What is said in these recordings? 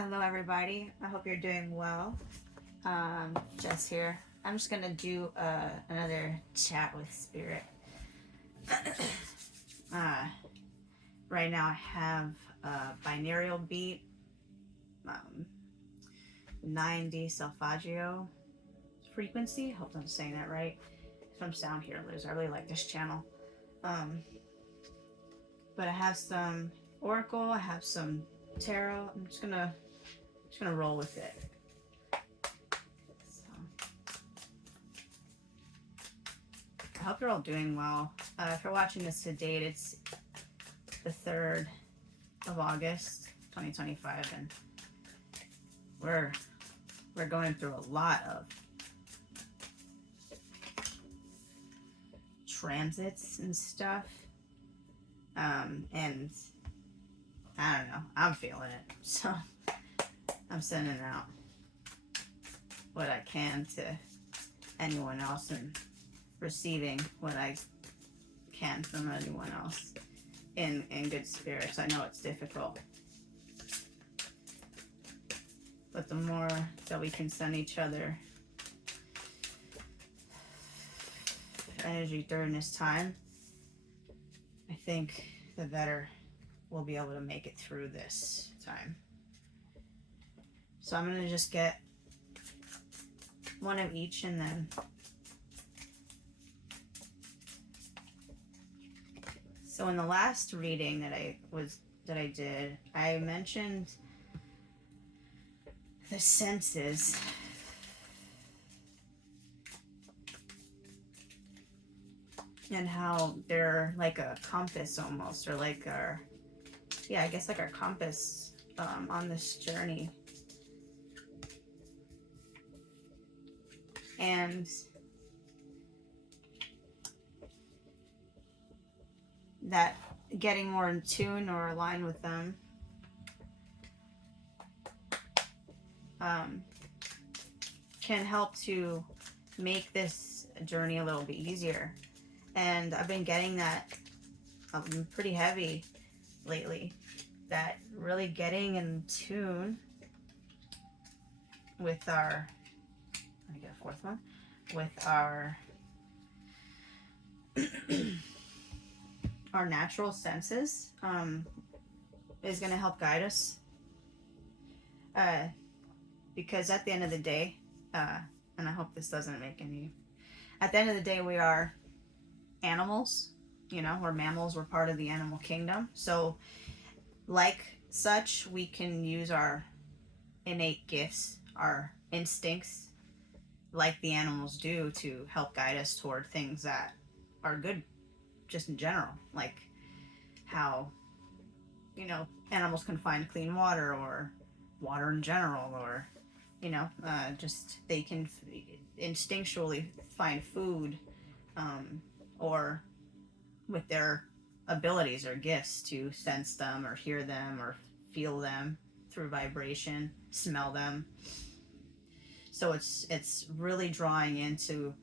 Hello, everybody. I hope you're doing well. Jess here. I'm just gonna do another chat with Spirit. uh, right now, I have a binaural beat, um, 9D Solfaggio frequency. Hope I'm saying that right. From Sound Healers. I really like this channel. Um, but I have some Oracle. I have some Tarot. I'm just gonna roll with it. So, I hope you're all doing well. If you're watching this to date, it's the 3rd of August, 2025, and we're going through a lot of transits and stuff. And I don't know, I'm feeling it. So I'm sending out what I can to anyone else and receiving what I can from anyone else in good spirits. I know it's difficult, but the more that we can send each other energy during this time, I think the better we'll be able to make it through this time. So I'm going to just get one of each, and then so in the last reading that I did, I mentioned the senses and how they're like a compass almost, or like our, yeah, I guess like our compass on this journey. And that getting more in tune or aligned with them can help to make this journey a little bit easier. And I've been getting that pretty heavy lately, that really getting in tune with our, let me get a fourth one, with our our natural senses is going to help guide us, because at the end of the day, and I hope this doesn't make any, at the end of the day, we are animals. We're mammals. We're part of the animal kingdom. So like such, we can use our innate gifts, our instincts, like the animals do, to help guide us toward things that are good, just in general. Like how animals can find clean water, or water in general, or just they can instinctually find food, or with their abilities or gifts to sense them or hear them or feel them through vibration, smell them. So it's really drawing into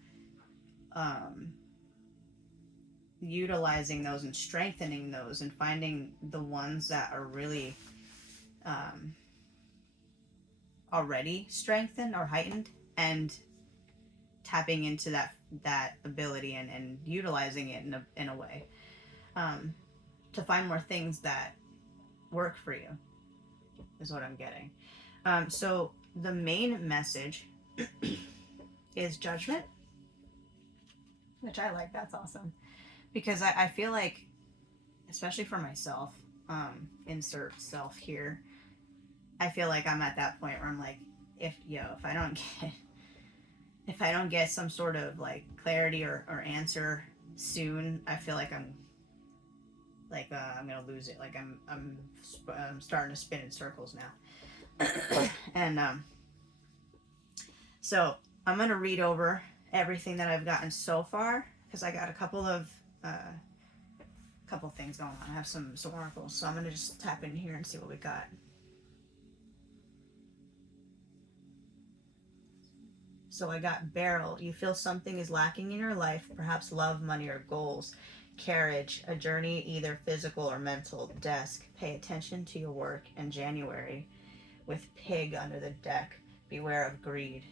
utilizing those and strengthening those, and finding the ones that are really already strengthened or heightened, and tapping into that ability, and utilizing it in a way to find more things that work for you, is what I'm getting. So the main message is judgment, which I like. That's awesome, because I feel like, especially for myself, insert self here, I feel like I'm at that point where I'm like, if I don't get some sort of like clarity or answer soon, I feel like I'm gonna lose it. Like I'm starting to spin in circles now. And so I'm gonna read over everything that I've gotten so far, because I got a couple things going on. I have some oracles, so I'm gonna just tap in here and see what we got. So I got Beryl. You feel something is lacking in your life, perhaps love, money, or goals. Carriage, a journey either physical or mental. Desk, pay attention to your work. And January, with pig under the deck. Beware of greed.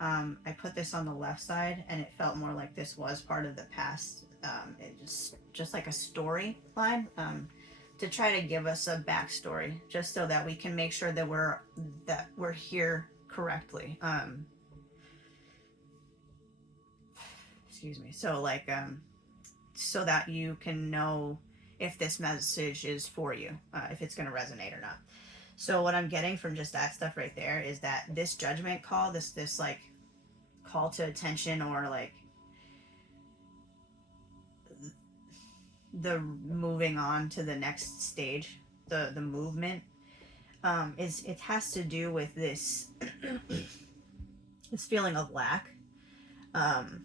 I put this on the left side, and it felt more like this was part of the past. It just like a storyline, to try to give us a backstory, just so that we can make sure that we're here correctly. Excuse me. So like, so that you can know if this message is for you, if it's going to resonate or not. So what I'm getting from just that stuff right there is that this judgment call, this like call to attention, or like the moving on to the next stage, the movement, is it has to do with this this feeling of lack, um,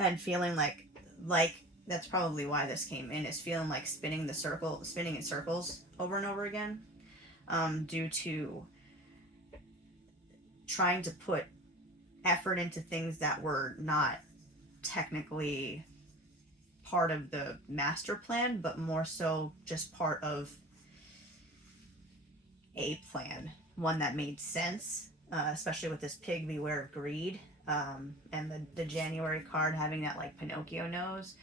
and feeling like that's probably why this came in, is feeling like spinning in circles over and over again, due to trying to put effort into things that were not technically part of the master plan, but more so just part of a plan, one that made sense, especially with this pig, beware of greed, and the January card having that like Pinocchio nose.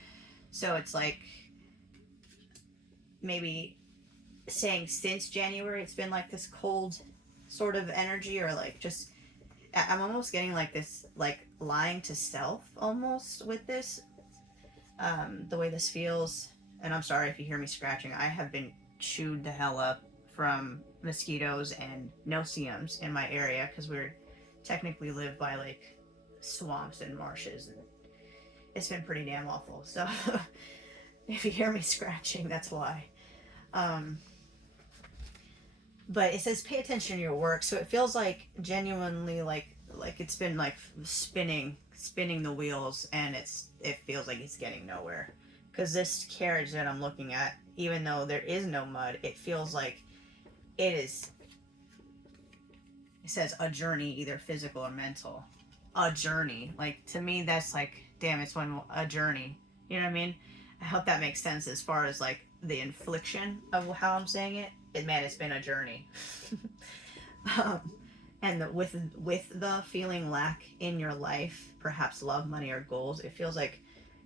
So it's like maybe saying since January it's been like this cold sort of energy, or like just I'm almost getting like this like lying to self almost with this, the way this feels. And I'm sorry if you hear me scratching. I have been chewed the hell up from mosquitoes and no-see-ums in my area, because we're technically live by like swamps and marshes, and it's been pretty damn awful. So if you hear me scratching, that's why. But it says pay attention to your work, so it feels like genuinely like it's been like spinning the wheels, and it feels like it's getting nowhere. Because this carriage that I'm looking at, even though there is no mud, it feels like it says a journey, either physical or mental. A journey. Like, to me, that's like, damn, it's one a journey. You know what I mean? I hope that makes sense as far as like the infliction of how I'm saying it. Man, it's been a journey. And with the feeling lack in your life, perhaps love, money, or goals, it feels like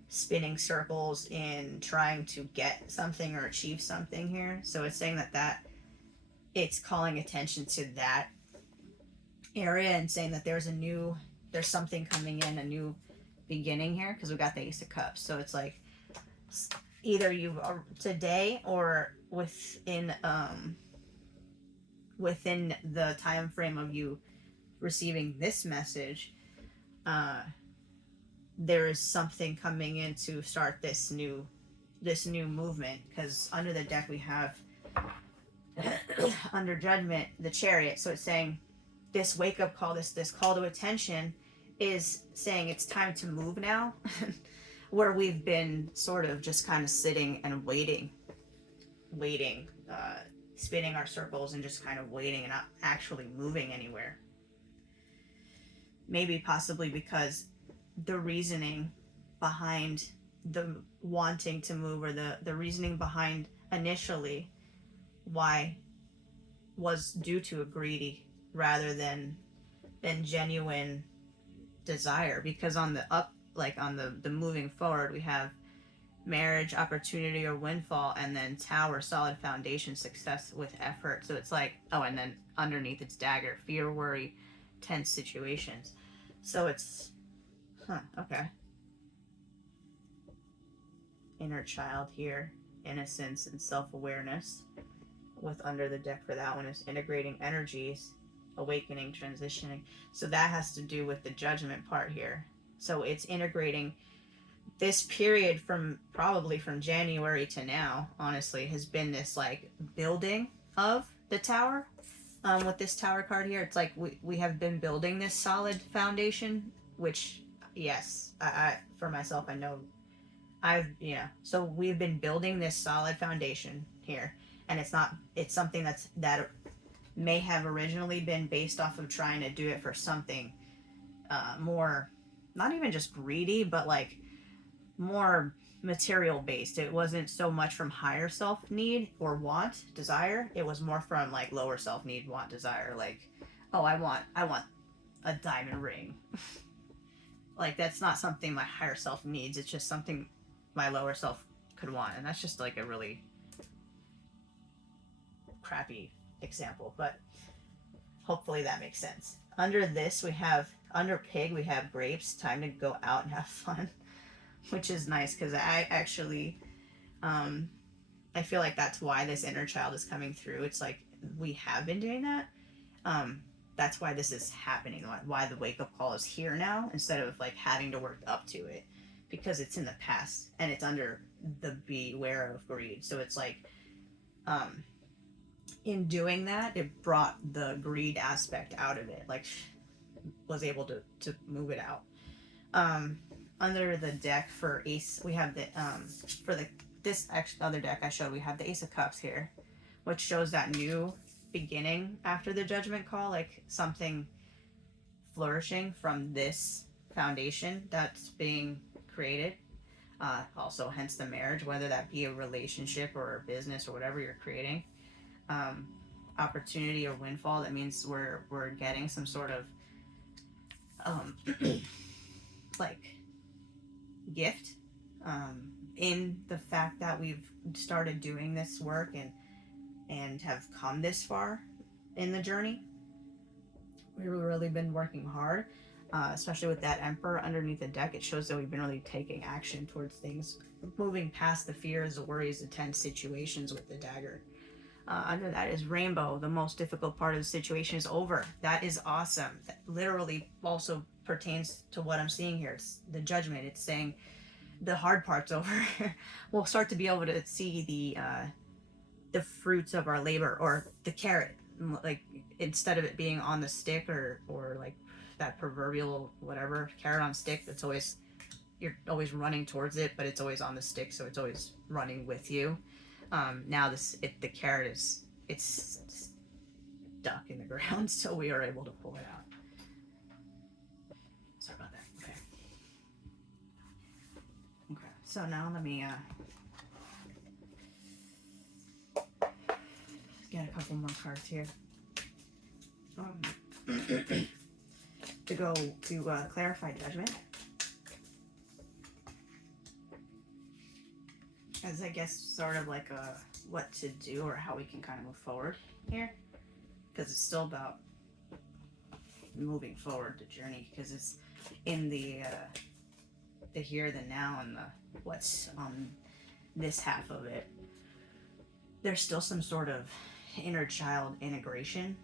spinning circles in trying to get something or achieve something here. So it's saying that it's calling attention to that area, and saying that there's something coming in, a new beginning here, because we got the Ace of Cups. So it's like either you are today, or within the time frame of you receiving this message, there is something coming in to start this new movement. Because under the deck we have under Judgment the Chariot. So it's saying this wake up call, this call to attention, is saying it's time to move now. Where we've been sort of just kind of sitting and waiting, spinning our circles and just kind of waiting and not actually moving anywhere. Maybe possibly because the reasoning behind the wanting to move, or the reasoning behind initially why, was due to a greedy rather than genuine desire. Because on the up, like on the moving forward, we have marriage, opportunity, or windfall, and then Tower, solid foundation, success with effort. So it's like, oh, and then underneath it's dagger, fear, worry, tense situations. So it's okay. Inner child here, innocence and self-awareness. With under the deck for that one is integrating energies, awakening, transitioning. So that has to do with the Judgment part here. So it's integrating this period from January to now, honestly, has been this like building of the Tower. With this Tower card here, it's like we have been building this solid foundation, which, yes, I for myself, I know so we've been building this solid foundation here, and it's something that may have originally been based off of trying to do it for something more, not even just greedy, but like more material based. It wasn't so much from higher self need or want, desire. It was more from like lower self need, want, desire. Like, oh, I want a diamond ring. Like that's not something my higher self needs. It's just something my lower self could want, and that's just like a really crappy example, but hopefully that makes sense. Under this, we have under pig, we have grapes. Time to go out and have fun, which is nice because I actually, um, I feel like that's why this inner child is coming through. It's like we have been doing that. That's why this is happening. Why the wake up call is here now instead of like having to work up to it, because it's in the past and it's under the beware of greed. So it's like, um, in doing that, it brought the greed aspect out of it. Like, was able to move it out. Um, Under the deck for ace, we have the for the this actually other deck I showed, we have the ace of cups here, which shows that new beginning after the judgment call, like something flourishing from this foundation that's being created. Also, hence the marriage, whether that be a relationship or a business or whatever you're creating. Um, Opportunity or windfall. That means we're getting some sort of um, like gift, in the fact that we've started doing this work and have come this far in the journey. We've really been working hard, especially with that emperor underneath the deck. It shows that we've been really taking action towards things, moving past the fears, the worries, the tense situations with the dagger. Under that is rainbow. The most difficult part of the situation is over. That is awesome. That literally also pertains to what I'm seeing here. It's the judgment. It's saying the hard part's over. We'll start to be able to see the fruits of our labor, or the carrot. Like, instead of it being on the stick, or like that proverbial whatever carrot on stick that's always, you're always running towards it, but it's always on the stick, so it's always running with you. Now the carrot is, it's stuck in the ground, so we are able to pull it out. Sorry about that. Okay. Okay. So now let me get a couple more cards here. To go to clarify judgment. As I guess sort of like a what to do or how we can kind of move forward here, because it's still about moving forward the journey, because it's in the here, the now, and the what's on this half of it. There's still some sort of inner child integration,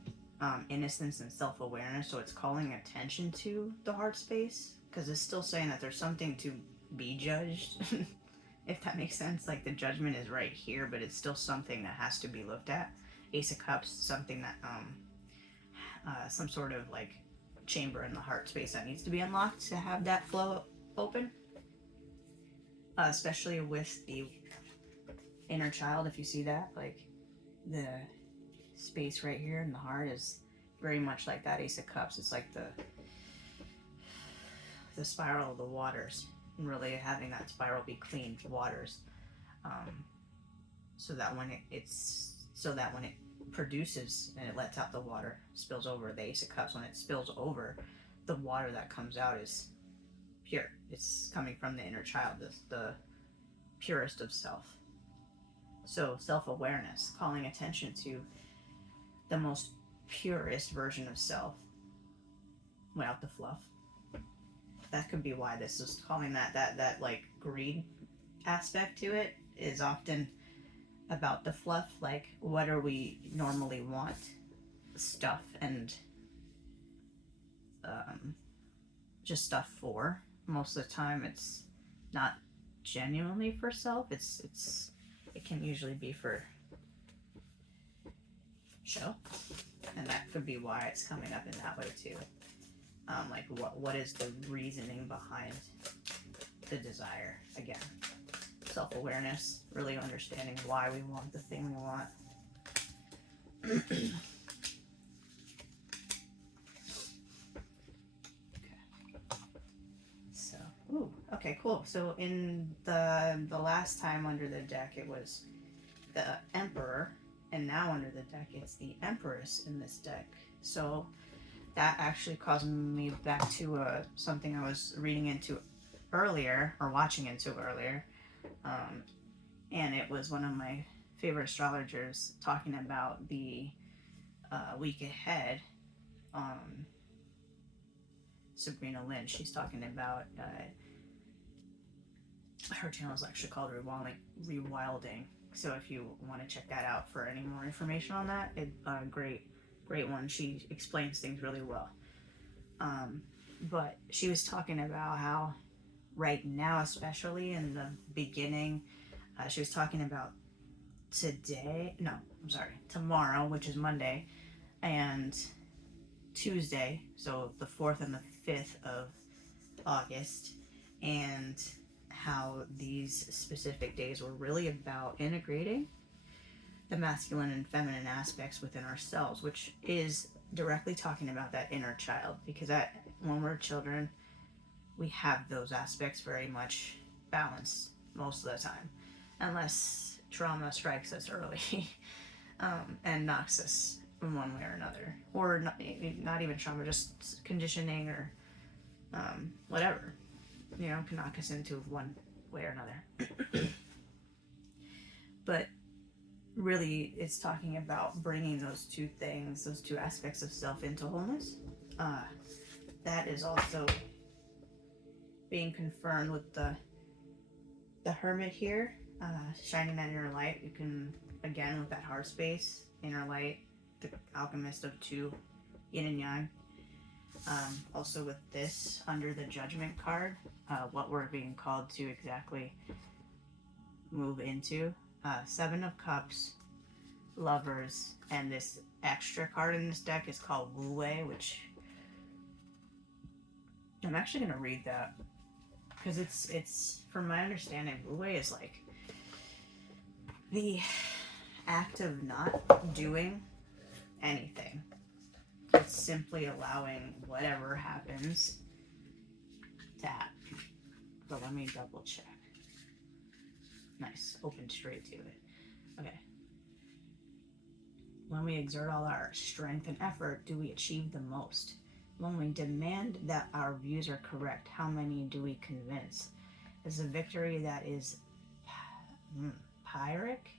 innocence and self-awareness, so it's calling attention to the heart space, because it's still saying that there's something to be judged. If that makes sense. Like, the judgment is right here, but it's still something that has to be looked at. Ace of Cups, something that some sort of like chamber in the heart space that needs to be unlocked to have that flow open. Especially with the inner child, if you see that, like the space right here in the heart is very much like that Ace of Cups. It's like the spiral of the waters, and really having that spiral be clean waters, so that when it produces and it lets out the water, spills over. The Ace of Cups, when it spills over, the water that comes out is pure. It's coming from the inner child, the purest of self. So self-awareness, calling attention to the most purest version of self without the fluff. That could be why this is calling that like greed aspect to it is often about the fluff. Like, what do we normally want stuff and just stuff for? Most of the time it's not genuinely for self. It can usually be for show, and that could be why it's coming up in that way too. Like, what is the reasoning behind the desire? Again, self-awareness, really understanding why we want the thing we want. Okay. So, okay, cool. So in the last time under the deck, it was the Emperor, and now under the deck, it's the Empress in this deck. So that actually caused me back to something I was reading into earlier, or watching into earlier, and it was one of my favorite astrologers talking about the week ahead. Sabrina Lynch. She's talking about her channel is actually called Rewilding. So if you want to check that out for any more information on that, it great one. She explains things really well. But she was talking about how right now, especially in the beginning, she was talking about tomorrow, which is Monday, and Tuesday, so the 4th and the 5th of August, and how these specific days were really about integrating the masculine and feminine aspects within ourselves, which is directly talking about that inner child, because when we're children, we have those aspects very much balanced most of the time, unless trauma strikes us early and knocks us in one way or another, or not even trauma, just conditioning or whatever, can knock us into one way or another. But really, it's talking about bringing those two things, those two aspects of self into wholeness. That is also being confirmed with the Hermit here, shining that inner light. You can, again, with that heart space, inner light, the alchemist of two, yin and yang. Also with this, under the Judgment card, what we're being called to exactly move into. 7 of Cups, Lovers, and this extra card in this deck is called Wu Wei, which I'm actually going to read that, because it's from my understanding, Wu Wei is like the act of not doing anything. It's simply allowing whatever happens to happen. But let me double check. Nice. Open straight to it. Okay. When we exert all our strength and effort, do we achieve the most? When we demand that our views are correct, how many do we convince? Is a victory that is Pyrrhic,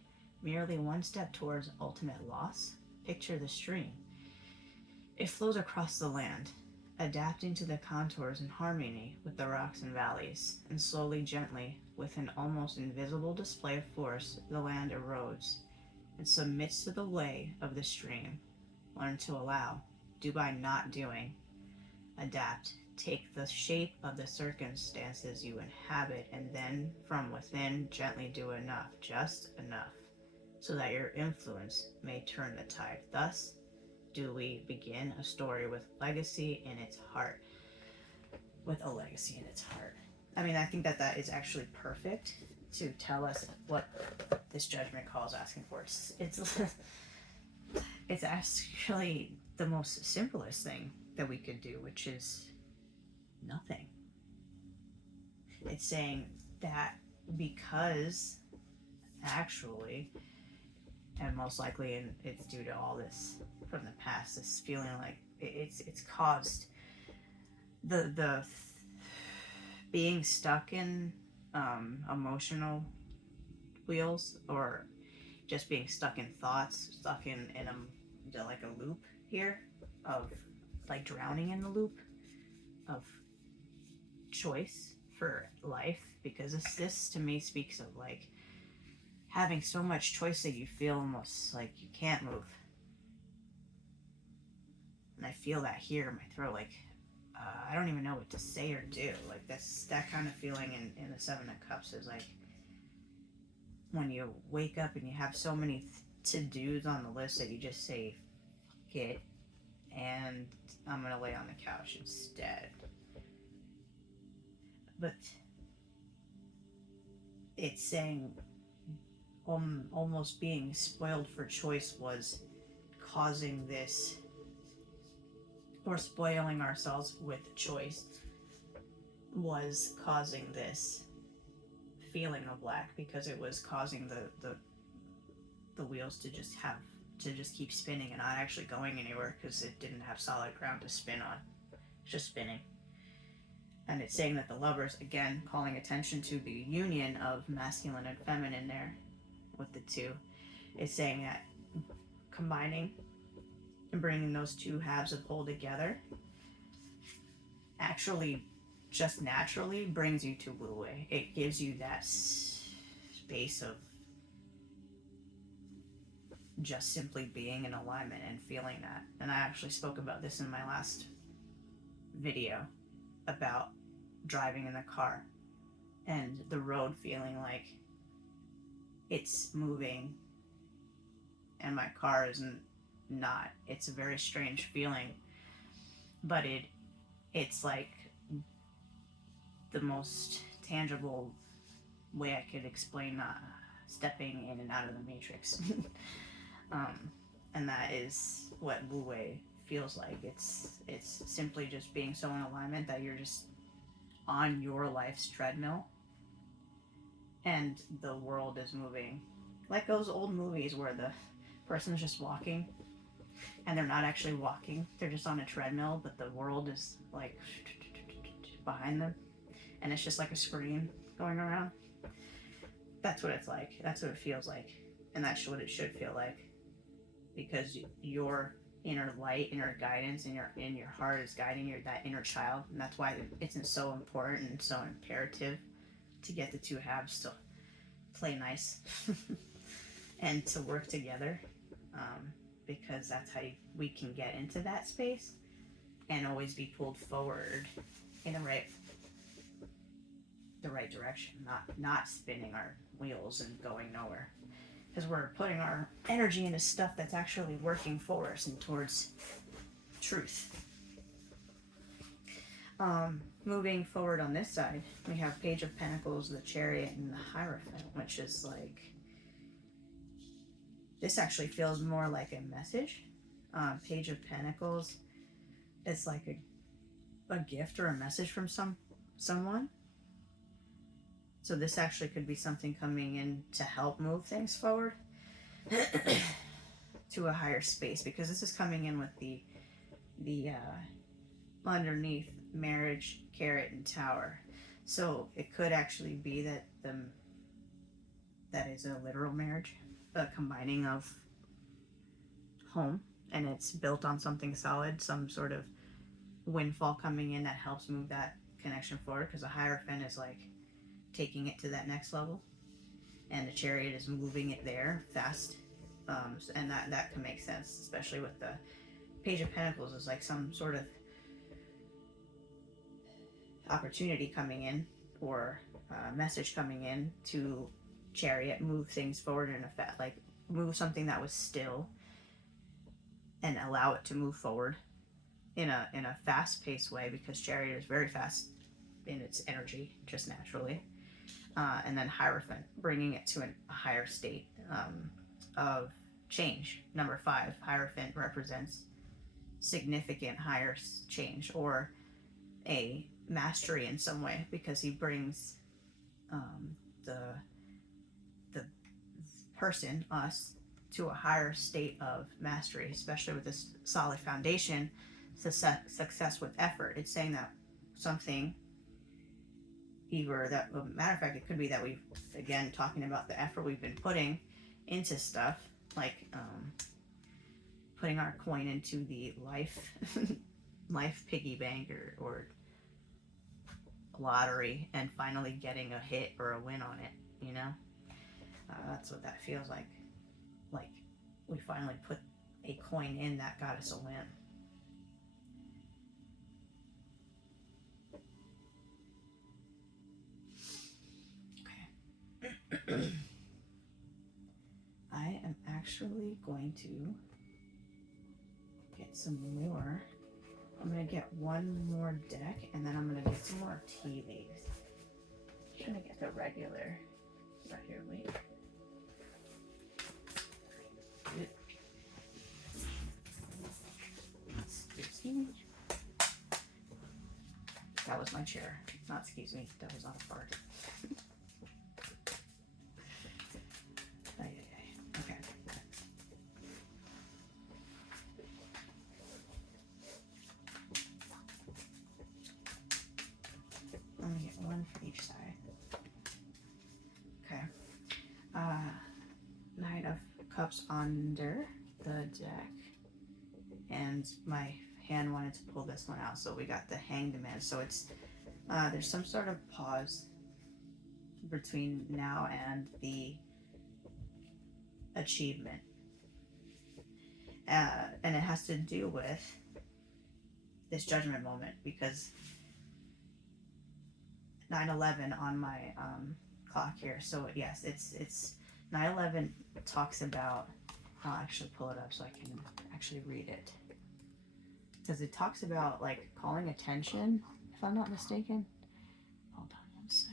merely one step towards ultimate loss? Picture the stream. It flows across the land, adapting to the contours in harmony with the rocks and valleys, and slowly, gently, with an almost invisible display of force, the land erodes and submits to the way of the stream. Learn to allow, do by not doing, adapt, take the shape of the circumstances you inhabit, and then from within gently do enough, just enough, so that your influence may turn the tide. Thus do we begin a story with legacy in its heart. With a legacy in its heart. I mean, I think that is actually perfect to tell us what this Judgment call is asking for. It's actually the most simplest thing that we could do, which is nothing. It's saying that because actually, and most likely it's due to all this from the past, this feeling like it's caused the being stuck in emotional wheels, or just being stuck in thoughts, stuck in like a loop here of like drowning in the loop of choice for life, because this to me speaks of like having so much choice that you feel almost like you can't move. And I feel that here in my throat, like I don't even know what to say or do. Like that kind of feeling in the 7 of Cups is like when you wake up and you have so many to-dos on the list that you just say, "Fuck it, and I'm gonna lay on the couch instead." But it's saying almost being spoiled for choice was causing this, or spoiling ourselves with choice was causing this feeling of lack because it was causing the wheels to just keep spinning and not actually going anywhere because it didn't have solid ground to spin on. It's just spinning. And it's saying that the lovers, again, calling attention to the union of masculine and feminine there with the two. It's saying that combining and bringing those two halves of whole together actually just naturally brings you to Wu Wei. It gives you that space of just simply being in alignment and feeling that. And I actually spoke about this in my last video about driving in the car and the road feeling like it's moving and my car isn't not. It's a very strange feeling, but it's like the most tangible way I could explain stepping in and out of the matrix. And that is what Wu Wei feels like. It's simply just being so in alignment that you're just on your life's treadmill and the world is moving. Like those old movies where the person's just walking and they're not actually walking. They're just on a treadmill, but the world is like behind them and it's just like a screen going around. That's what it's like. That's what it feels like. And that's what it should feel like. Because your inner light, inner guidance, and your heart is guiding that inner child, and that's why it's so important and so imperative to get the two halves to play nice and to work together, because that's how we can get into that space and always be pulled forward in the right direction, not spinning our wheels and going nowhere. Because we're putting our energy into stuff that's actually working for us and towards truth. Moving forward on this side, we have Page of Pentacles, the Chariot, and the Hierophant, which is like, this actually feels more like a message. Page of Pentacles is like a gift or a message from someone. So this actually could be something coming in to help move things forward to a higher space, because this is coming in with the underneath marriage, carrot, and tower. So it could actually be that that is a literal marriage, a combining of home, and it's built on something solid, some sort of windfall coming in that helps move that connection forward, because a Hierophant is like taking it to that next level, and the Chariot is moving it there fast, and that can make sense, especially with the Page of Pentacles is like some sort of opportunity coming in or message coming in to Chariot move things forward in effect, like move something that was still and allow it to move forward in a fast-paced way, because Chariot is very fast in its energy just naturally. And then Hierophant, bringing it to a higher state of change. Number 5, Hierophant represents significant higher change or a mastery in some way, because he brings the person, us, to a higher state of mastery, especially with this solid foundation, success with effort. It's saying that something, either that, matter of fact, it could be that we've, again, talking about the effort we've been putting into stuff, like putting our coin into the life piggy bank or lottery and finally getting a hit or a win on it, you know? That's what that feels like. Like we finally put a coin in that got us a win. I am actually going to get some more. I'm going to get one more deck, and then I'm going to get some more tea leaves. I'm trying to get the regular. Right here, wait. Excuse me. That was my chair. Not excuse me. That was not a fart. Cups under the deck, and my hand wanted to pull this one out, so we got the Hanged Man. So it's there's some sort of pause between now and the achievement, and it has to do with this judgment moment, because 9/11 on my clock here. So yes, it's 9/11 talks about. I'll actually pull it up so I can actually read it, because it talks about like calling attention, if I'm not mistaken. Hold on one sec.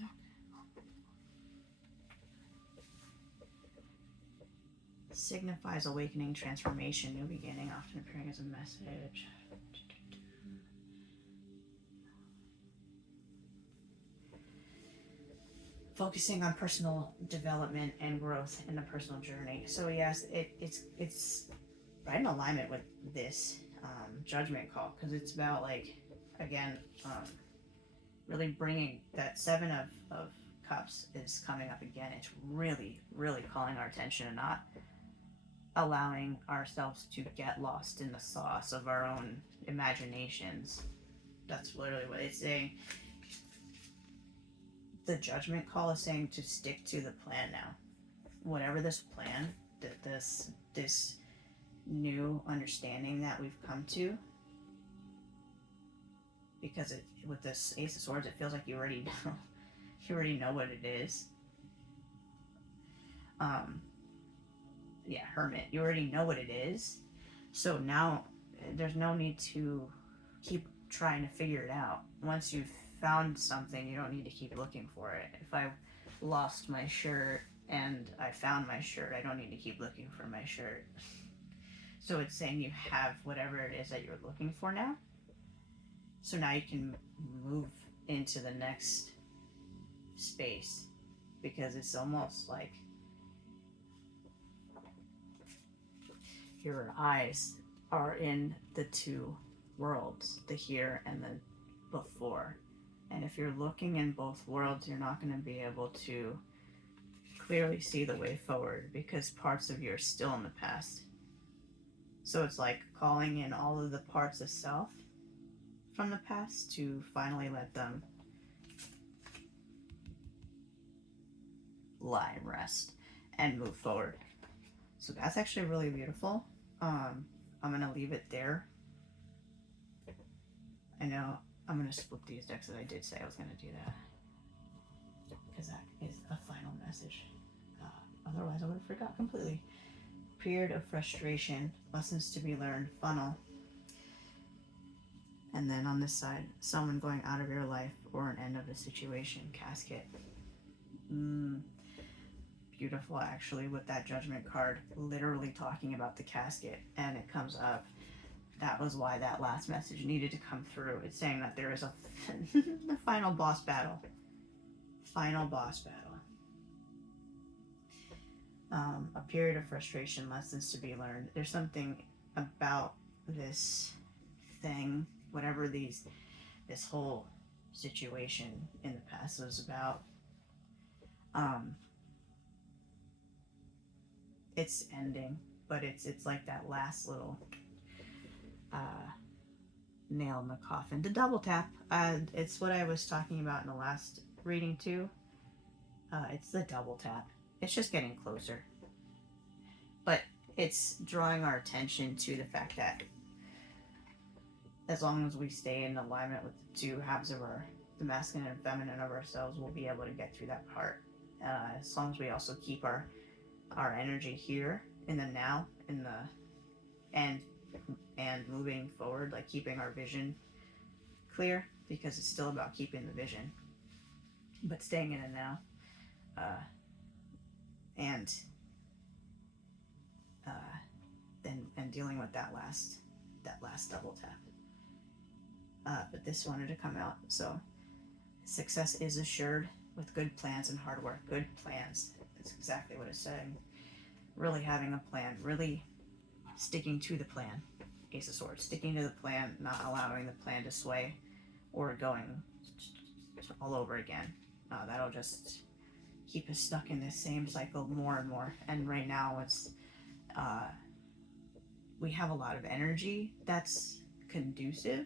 Signifies awakening, transformation, new beginning, often appearing as a message. Focusing on personal development and growth in the personal journey. So yes, it's right in alignment with this judgment call, because it's about like, again, really bringing that Seven of Cups is coming up again. It's really calling our attention and not allowing ourselves to get lost in the sauce of our own imaginations. That's literally what it's saying. The judgment call is saying to stick to the plan now. Whatever this plan, that this new understanding that we've come to, because with this Ace of Swords, it feels like you already know what it is. Hermit, you already know what it is. So now there's no need to keep trying to figure it out. Once you've found something, you don't need to keep looking for it. If I lost my shirt and I found my shirt, I don't need to keep looking for my shirt. So it's saying you have whatever it is that you're looking for now. So now you can move into the next space, because it's almost like your eyes are in the two worlds, the here and the before. And if you're looking in both worlds, you're not going to be able to clearly see the way forward, because parts of you are still in the past. So it's like calling in all of the parts of self from the past to finally let them lie and rest and move forward. So that's actually really beautiful. I'm going to leave it there. I know I'm going to split these decks, as I did say I was going to do that, because that is a final message. Otherwise, I would have forgot completely. Period of frustration, lessons to be learned, funnel. And then on this side, someone going out of your life or an end of the situation, casket. Beautiful, actually, with that judgment card literally talking about the casket, and it comes up. That was why that last message needed to come through. It's saying that there is the final boss battle. Final boss battle. A period of frustration, lessons to be learned. There's something about this thing, whatever this whole situation in the past was about. It's ending, but it's like that last little nail in the coffin. The double tap. It's what I was talking about in the last reading too. It's the double tap. It's just getting closer, but it's drawing our attention to the fact that as long as we stay in alignment with the two halves of the masculine and feminine of ourselves, we'll be able to get through that part. As long as we also keep our energy here in the now, in the and moving forward, like keeping our vision clear, because it's still about keeping the vision, but staying in it now, and dealing with that last double tap. But this wanted to come out, so success is assured with good plans and hard work. Good plans. That's exactly what it's saying. Really having a plan. Really sticking to the plan. Ace of Swords. Sticking to the plan, not allowing the plan to sway or going all over again. That'll just keep us stuck in this same cycle more and more. And right now it's uh, we have a lot of energy that's conducive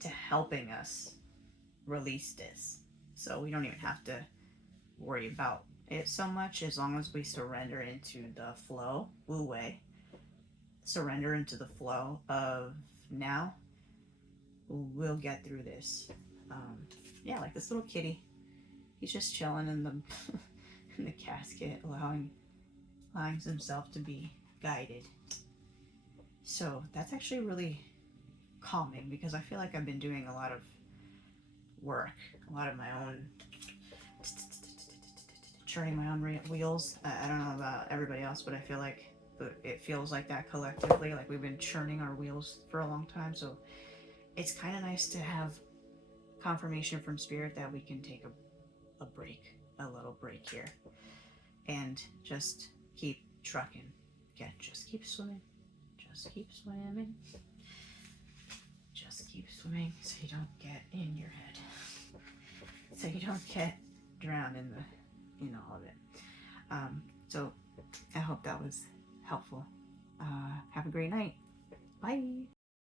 to helping us release this. So we don't even have to worry about it so much as long as we surrender into the flow, Wu Wei, surrender into the flow of now. We'll get through this. Um, yeah, like this little kitty. He's just chilling in the in the casket, allowing himself to be guided. So that's actually really calming because I feel like I've been doing a lot of work, a lot of my own churning my own wheels. I don't know about everybody else, but I feel like it feels like that collectively. Like we've been churning our wheels for a long time. So it's kind of nice to have confirmation from spirit that we can take a break, a little break here, and just keep trucking. Again, just keep swimming. Just keep swimming. Just keep swimming so you don't get in your head. So you don't get drowned in all of it. So I hope that was helpful. Have a great night. Bye.